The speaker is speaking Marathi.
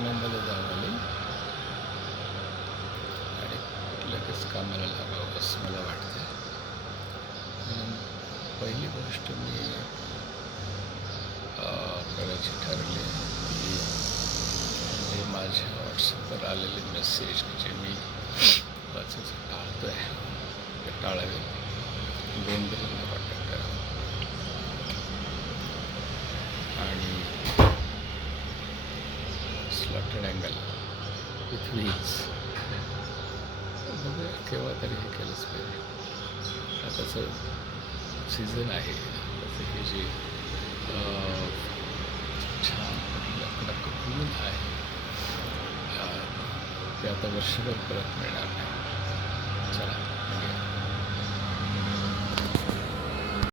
पुण्यामध्ये जाऊन आली आणि लगेच कामाला लागावं असं मला वाटतं. म्हणून पहिली गोष्ट मी करायची ठरली की जे माझ्या व्हॉट्सअपवर आलेले मेसेज जे मी वाचायचं टाळतो आहे ते टाळावे, बिनबुडांना कॉन्टॅक्ट करावं आणि स्लॉटेड अँगल विथ वीज बघूया केव्हा तरी हे केलंच पाहिजे. आताचं सीझन आहे, त्याचं हे जे छान लकडक ऊन आहे ते आता वर्षभर परत मिळणार नाही. चला